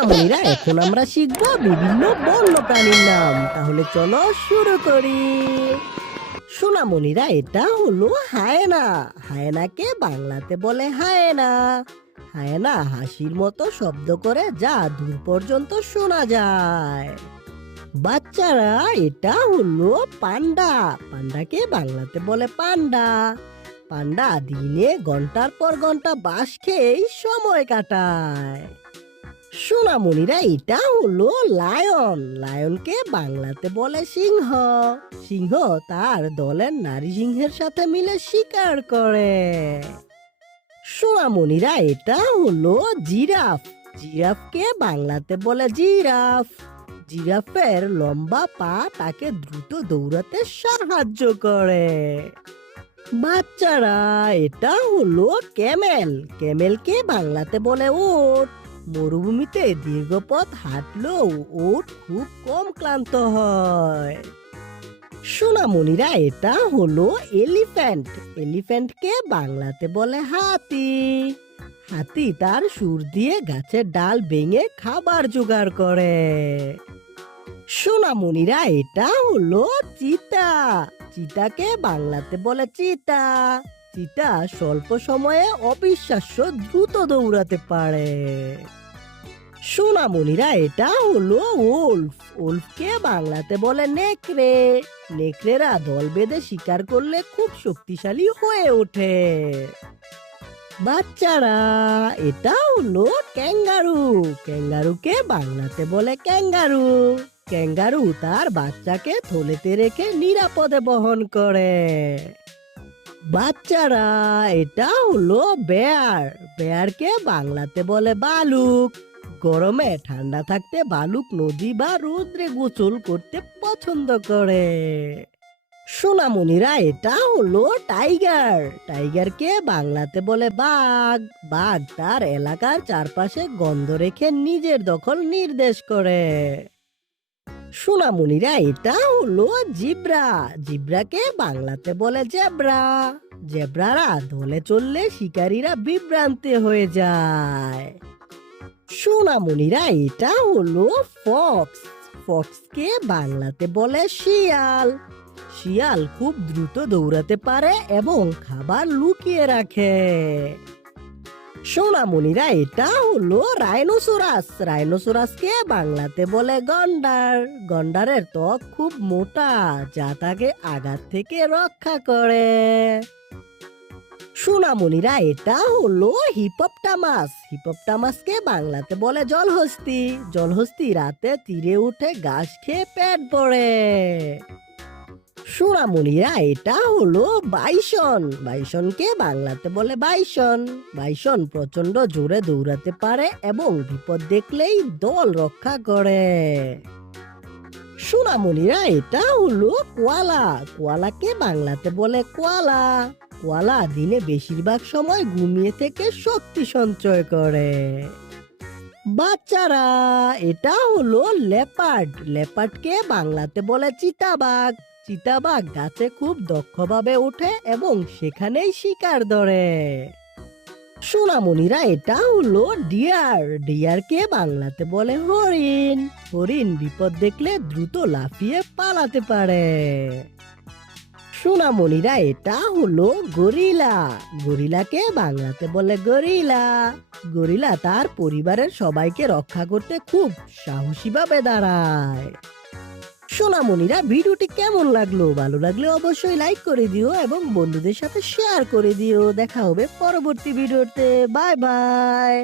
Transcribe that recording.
সোনামণিরা এখন আমরা শিখব বিভিন্ন বন্য প্রাণীর নাম। তাহলে চলো শুরু করি। সোনামণিরা এটা হলো হায়না। হায়নাকে বাংলাতে বলে হায়না। হায়না হাসির মতো শব্দ করে যা দূর পর্যন্ত শোনা যায়। বাচ্চারা এটা হলো পান্ডা। পান্ডাকে বাংলাতে বলে পান্ডা। পান্ডা দিনে ঘণ্টার পর ঘণ্টা বাঁশ খেয়েই সময় কাটায়। সোনামণিরা এটা হলো লায়ন। লায়নকে বাংলাতে বলে সিংহ। সিংহ তার দলের নারী সিংহের সাথে মিলে শিকার করে। সোনামণিরা এটা হলো জিরাফ। জিরাফকে বাংলাতে বলে জিরাফ। জিরাফের লম্বা পা তাকে দ্রুত দৌড়াতে সাহায্য করে। বাচ্চারা, এটা হলো ক্যামেল। ক্যামেলকে বাংলাতে বলে উট মরুভূমিতে দীর্ঘ পথ হাঁটলেও উট খুব কম ক্লান্ত হয়। সোনামণিরা এটা হলো এলিফ্যান্ট। এলিফ্যান্টকে বাংলাতে বলে হাতি। হাতি তার সুর দিয়ে গাছের ডাল ভেঙে খাবার জোগাড় করে। সোনামণিরা এটা হলো চিতা। চিতাকে বাংলাতে বলে চিতা। চিতা স্বল্প সময়ে অবিশ্বাস্য দ্রুত দৌড়াতে পারে। সোনামণিরা এটা হলো উল্ফ উল্ফকে বাংলাতে বলে নেকড়ে। নেকড়েরা দল বেঁধে শিকার করলে খুব শক্তিশালী হয়ে ওঠে। বাচ্চারা, এটা হলো ক্যাঙ্গারু। ক্যাঙ্গারুকে বাংলাতে বলে ক্যাঙ্গারু। ক্যাঙ্গারু তার বাচ্চাকে থলেতে রেখে নিরাপদে বহন করে। বাচ্চারা, এটা হলো বেয়ার। বেয়ারকে বাংলাতে বলে বালুক। গরমে ঠান্ডা থাকতে বালুক নদী বা রোদ্রে গোসল করতে পছন্দ করে। সোনামণিরা, এটা হলো টাইগার। টাইগারকে বাংলাতে বলে বাঘ। বাঘ তার এলাকার চারপাশে গন্ধ রেখে নিজের দখল নির্দেশ করে। সোনামণিরা এটা হলো জিব্রা। জিব্রাকে বাংলাতে বলে জেব্রা। জেব্রারা দলে চললে শিকারীরা বিভ্রান্তি হয়ে যায়। সোনামণিরা এটা হলো ফক্স। ফক্সকে বাংলাতে বলে শিয়াল। শিয়াল খুব দ্রুত দৌড়াতে পারে এবং খাবার লুকিয়ে রাখে। সোনামণিরা এটা হলো রাইনোসোরাস। রাইনোসোরাসকে বাংলাতে বলে গন্ডার। গন্ডারের ত্বক খুব মোটা, যা তাকে আঘাত থেকে রক্ষা করে। সোনামণিরা এটা হলো হিপপটামাস। হিপপটামাসকে বাংলাতে বলে জলহস্তি। জলহস্তি রাতে তীরে উঠে গাছ খেয়ে পেট ভরে। সোনামণিরা, এটা হলো বাইসন। বাইসনকে বাংলাতে বলে বাইসন। বাইসন প্রচণ্ড জোরে দৌড়াতে পারে এবং বিপদ দেখলেই দল রক্ষা করে। সোনামণিরা, এটা হলো কোয়ালা। কোয়ালাকে বাংলাতে বলে কোয়ালা। কোয়ালা দিনে বেশিরভাগ সময় ঘুমিয়ে থেকে শক্তি সঞ্চয় করে। বাচ্চারা, এটা হলো লেপার্ড। লেপার্ডকে বাংলাতে বলে চিতাবাঘ। চিতাবাঘ গাছে খুব দক্ষভাবে ওঠে এবং সেখানেই শিকার ধরে। সোনামণিরা এটা হলো ডিয়ার ডিয়ারকে বাংলাতে বলে হরিণ হরিণ বিপদ দেখলে দ্রুত লাফিয়ে পালাতে পারে। সোনামণিরা এটা হলো গরিলা, গরিলাকে বাংলাতে বলে গরিলা। গরিলা তার পরিবারের সবাইকে রক্ষা করতে খুব সাহসীভাবে দাঁড়ায়। সোনামণিরা ভিডিওটি কেমন লাগল? ভালো লাগলে অবশ্যই লাইক করে দিও এবং বন্ধুদের সাথে শেয়ার করে দিও। দেখা হবে পরবর্তী ভিডিওতে। Bye bye